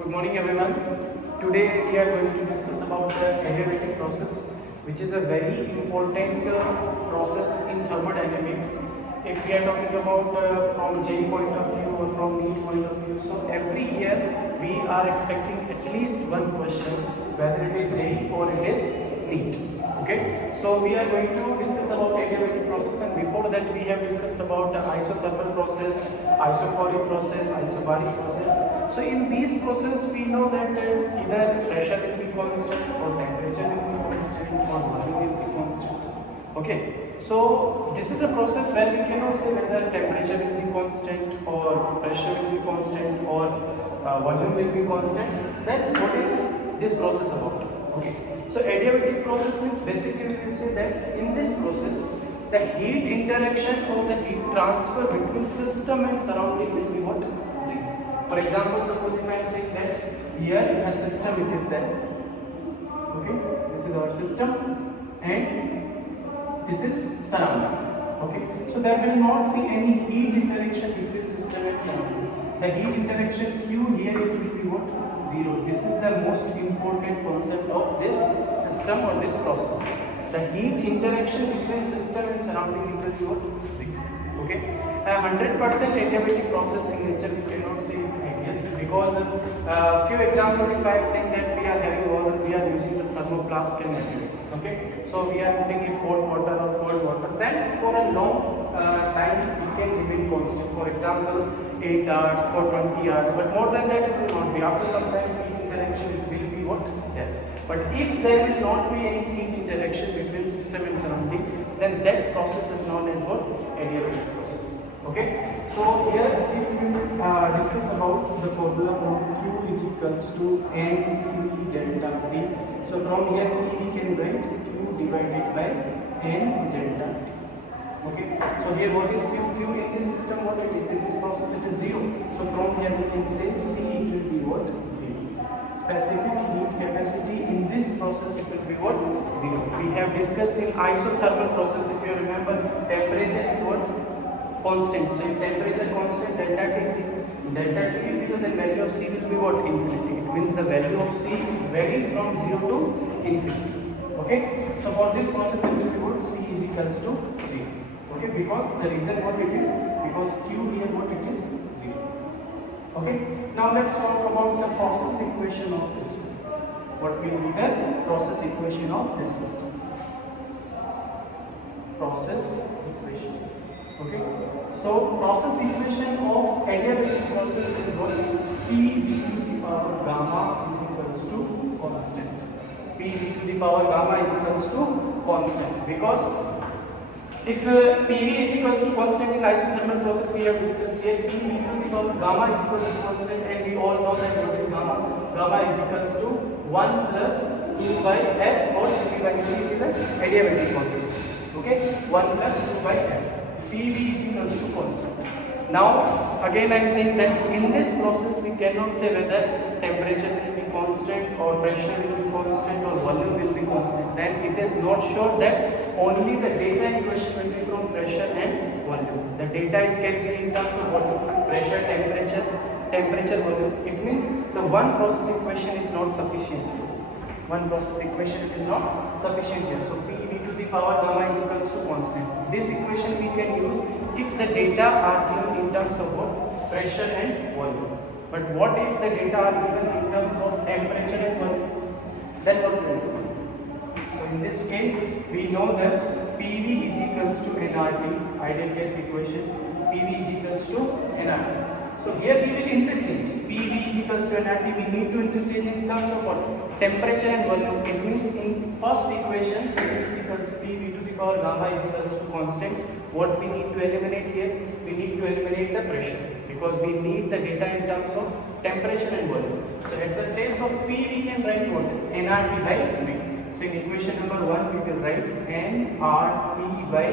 Good morning everyone. Today we are going to discuss about the adiabatic process, which is a very important process in thermodynamics. If we are talking about from JEE point of view or from NEET point of view, so every year we are expecting at least one question, whether it is JEE or it is NEET. Okay, so we are going to discuss about adiabatic process, and before that we have discussed about isothermal process, isochoric process, isobaric process. So in these process we know that either pressure will be constant or temperature will be constant or volume will be constant. Okay, so this is a process where we cannot say whether temperature will be constant or pressure will be constant or volume will be constant. Then what is this process about? Okay, so adiabatic process means basically we will say that in this process the heat interaction or the heat transfer between system and surrounding will be what? Zero. For example, suppose if I am saying that here a system it is there. Okay, this is our system and this is surrounding. Okay, so there will not be any heat interaction between system and surrounding. The heat interaction Q here it will be what? Zero. This is the most important concept of this system or this process. The heat interaction between system and surrounding it will be what? Zero. Okay, a 100% adiabatic process in nature we cannot say it ideal, because few examples, if I am saying that we are having water, we are using the thermoplast can adiabate. Okay, so we are putting in hot water or cold water, then for a long time it can remain constant. For example, 8 hours for 20 hours, but more than that it will not be. After some time heat interaction it will be what? There. But if there will not be any heat interaction between system and surrounding, then that process is known as what? Adiabatic process. Okay, so here if we discuss about the formula from Q is equals to NC delta T. So from here C we can write Q divided by N delta T. Okay, so here what is Q? Q in this system what it is? In this process it is 0. So from here we can say C it will be what? 0. Specific heat capacity in this process it will be what? 0. We have discussed in isothermal process, if you remember, temperature is what? Constant. So if temperature constant, delta T is 0, then value of C will be what? Infinity. It means the value of C varies from 0 to infinity. Okay, so for this process it will be what? C is equals to 0. Okay, because the reason what it is, because Q here what it is? 0. Okay, now let's talk about the process equation of this one. What will be the process equation of this system? Process equation. Okay, so process equation of adiabatic process is what? P v to the power gamma is equals to constant. P v to the power gamma is equals to constant, because if PV is equals to constant in isothermal process, we have discussed here, P v to the power gamma is equals to constant, and we all know that what is gamma? Gamma is equals to 1 plus E by F, or P by C is an adiabatic constant. Okay, 1 plus 2 by F. PV is equals to constant. Now again I am saying that in this process we cannot say whether temperature will be constant or pressure will be constant or volume will be constant. Then it is not sure that only the data in question will be from pressure and volume. The data it can be in terms of what? Pressure, temperature, volume. It means the one process equation is not sufficient. One process equation is not sufficient here. So P v to the power gamma is equals to constant. This equation we can use if the data are given in terms of what? Pressure and volume. But what if the data are given in terms of temperature and volume? Then what will we do? So in this case we know that PV is equals to nRT, ideal gas equation. PV is equals to nRT. So here we will interchange. PV is equals to nRT. We need to interchange in terms of what? Temperature and volume. It means in first equation PV is equals to PV to the power gamma is equals to constant. What we need to eliminate here? We need to eliminate the pressure, because we need the data in terms of temperature and volume. So at the place of P we can write what? nRT by V. So in equation number 1 we will write nRT by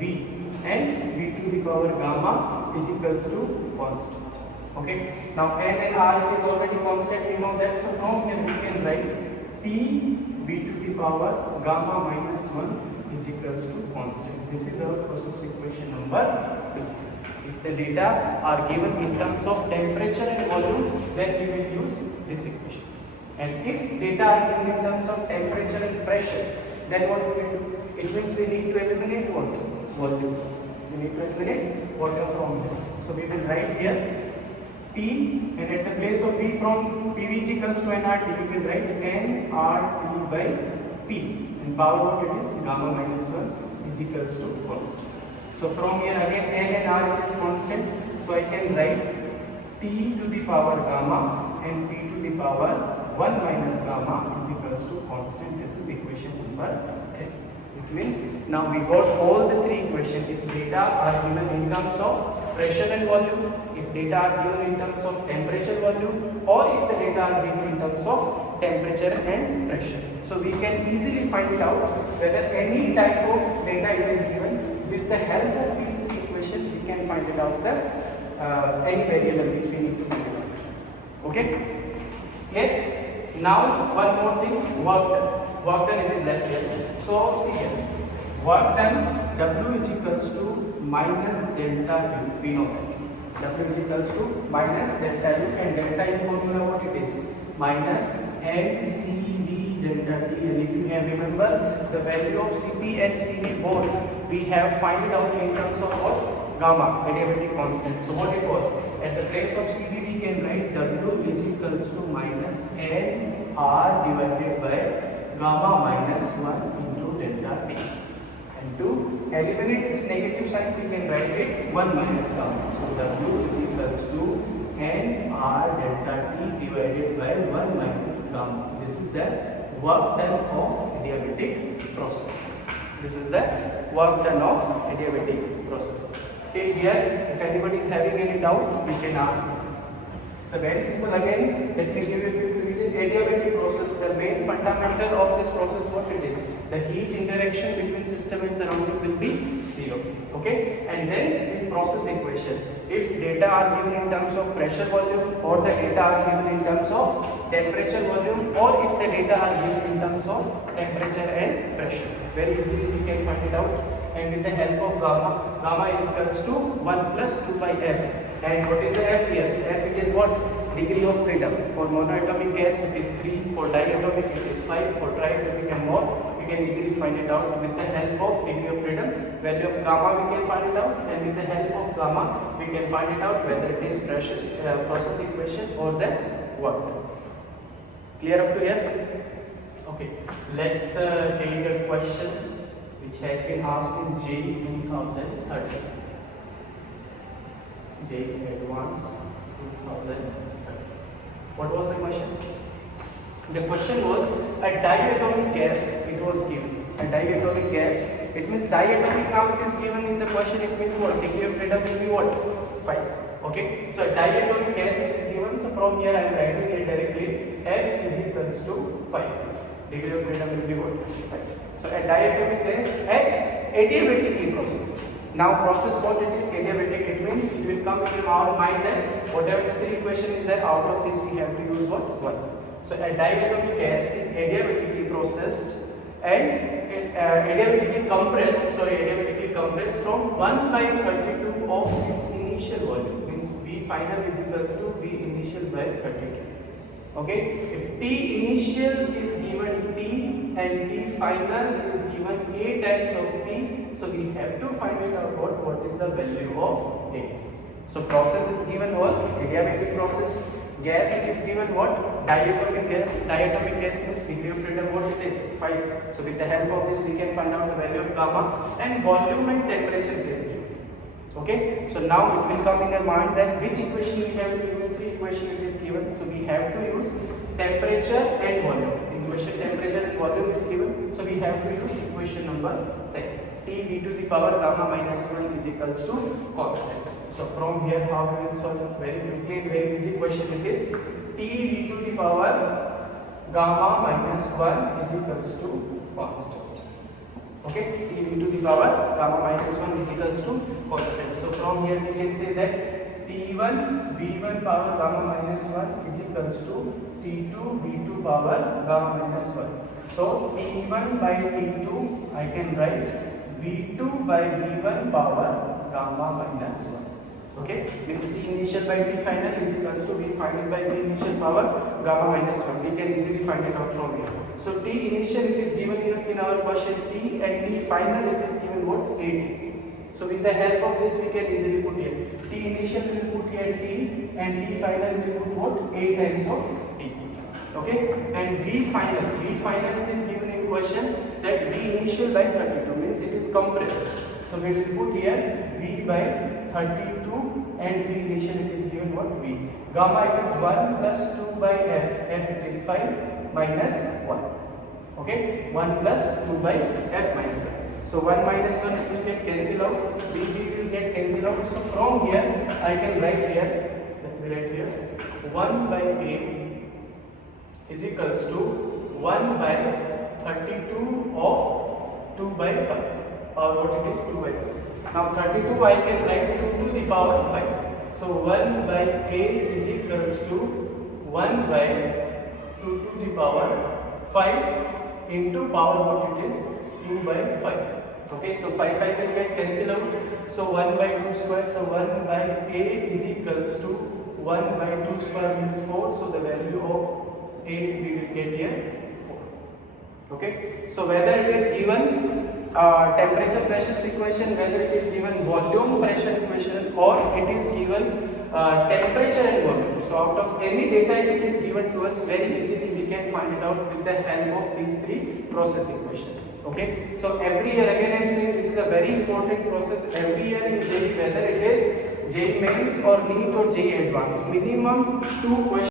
V, and V to the power gamma is equals to constant. Okay, now n and r is already constant, we know that. So from here we can write T v to the power gamma minus 1 is equals to constant. This is our process equation number 2. If the data are given in terms of temperature and volume, then we will use this equation. And if data are given in terms of temperature and pressure, then what we will do? It means we need to eliminate what? Volume. We need to eliminate volume from here. So we will write here P, and at the place of V from PV is equals to nRT, we will write nRT by P. And power what it is? Gamma minus 1 is equals to constant. So from here again N and R is constant. So I can write T to the power gamma and P to the power 1 minus gamma is equals to constant. This is equation number 3. It means now we got all the three equations. If data are given in terms of pressure and volume, if data are given in terms of temperature volume, or if the data are given in terms of temperature and pressure. So we can easily find it out whether any type of data it is given. With the help of these three equations, we can find it out the any variable which we need to find it out. Okay? Clear? Now one more thing, work done. Work done, it is left here. So see here, work done, W is equals to minus delta U. We know that. W is equals to minus delta U, and delta U formula what it is? Minus mCV delta T. And if you have remember the value of Cp and Cv both, we have find it out in terms of what? Gamma, adiabatic constant. So what it was? At the place of Cv we can write W is equals to minus nR divided by gamma minus 1 into delta T. And to eliminate this negative sign, we can write it 1 minus gamma. So W is equals to nR delta T divided by 1 minus gamma. This is the work done of adiabatic process. This is the work done of adiabatic process. Till here, if anybody is having any doubt, we can ask. It's a very simple again. Let me give you a quick revision. Adiabatic process, the main fundamental of this process, what it is? The heat interaction between system and surrounding will be 0. Okay? And then the process equation. If data are given in terms of pressure volume, or the data are given in terms of temperature volume, or if the data are given in terms of temperature and pressure. Very easily we can find it out. And with the help of gamma, gamma is equals to 1 plus 2 by F. And what is the F here? F it is what? Degree of freedom. For monoatomic gas it is 3, for diatomic it is 5, for triatomic and more. We can easily find it out with the help of degree of freedom. Value of gamma we can find it out, and with the help of gamma we can find it out whether it is process equation or the work. Clear up to here? Okay. Let's take a question which has been asked in JEE 2013. JEE Advanced 2013. What was the question? The question was a diatomic gas, it was given. A diatomic gas, it means diatomic, now it is given in the question, it means what? Degree of freedom will be what? 5. Okay, so a diatomic gas it is given, so from here I am writing it directly, F is equals to 5. Degree of freedom will be what? 5. So a diatomic gas at adiabatically process. Now process what it is? Adiabatic, it means it will come into our mind that whatever the three equation is there, out of this we have to use what? 1. So a diatomic gas is adiabatically processed and adiabatically compressed from 1 by 32 of its initial volume. Means V final is equals to V initial by 32. Okay, if T initial is given T and T final is given A times of T, so we have to find it out what is the value of A. So process is given was adiabatic process. Gas it is given what? Diatomic gas. Diatomic gas means degree of freedom what it is? 5. So with the help of this we can find out the value of gamma, and volume and temperature it is given. Okay, so now it will come in your mind that which equation we have to use. Three equation it is given, so we have to use temperature and volume. Equation temperature and volume is given, so we have to use equation number 2. T v to the power gamma minus 1 is equals to constant. So from here how we will solve? Very quickly and very easy question it is. T v to the power gamma minus 1 is equals to constant. Okay, T v to the power gamma minus 1 is equals to constant. So from here we can say that T1 v1 power gamma minus 1 is equals to T2 v2 power gamma minus 1. So T1 by T2 I can write v2 by v1 power gamma minus 1. Okay, means T initial by T final is equals to V final by V initial power gamma minus 1. We can easily find it out from here. So T initial it is given here in our question T, and T final it is given what? 8. So with the help of this we can easily put here. T initial we will put here T, and T final we will put what? 8 times of T. Okay, and V final it is given in question that V initial by 32 means it is compressed. So we will put here V by 32 and V initial it is given what? V. Gamma it is 1 plus 2 by F. F it is 5 minus 1. Okay, 1 plus 2 by F minus 1. So 1 minus 1 it will get cancelled out. V will get cancelled out. So from here I can write here. Let me write here. 1 by A is equals to 1 by 32 of 2 by 5, or what it is 2 by 5. Now 32 I can write 2 to the power 5. So 1 by A is equals to 1 by 2 to the power 5 into power what it is 2 by 5. Okay, so 5 will get cancelled out. So 1 by 2 square. So 1 by A is equals to 1 by 2 square means 4. So the value of A we will get here 4. Okay, so whether it is given temperature pressure equation, whether it is given volume pressure equation, or it is given temperature and volume. So out of any data if it is given to us, very easily we can find it out with the help of these three process equations. Okay, so every year again I am saying this is a very important process. Every year in JEE, whether it is JEE Mains or NEET or JEE Advanced, minimum 2 questions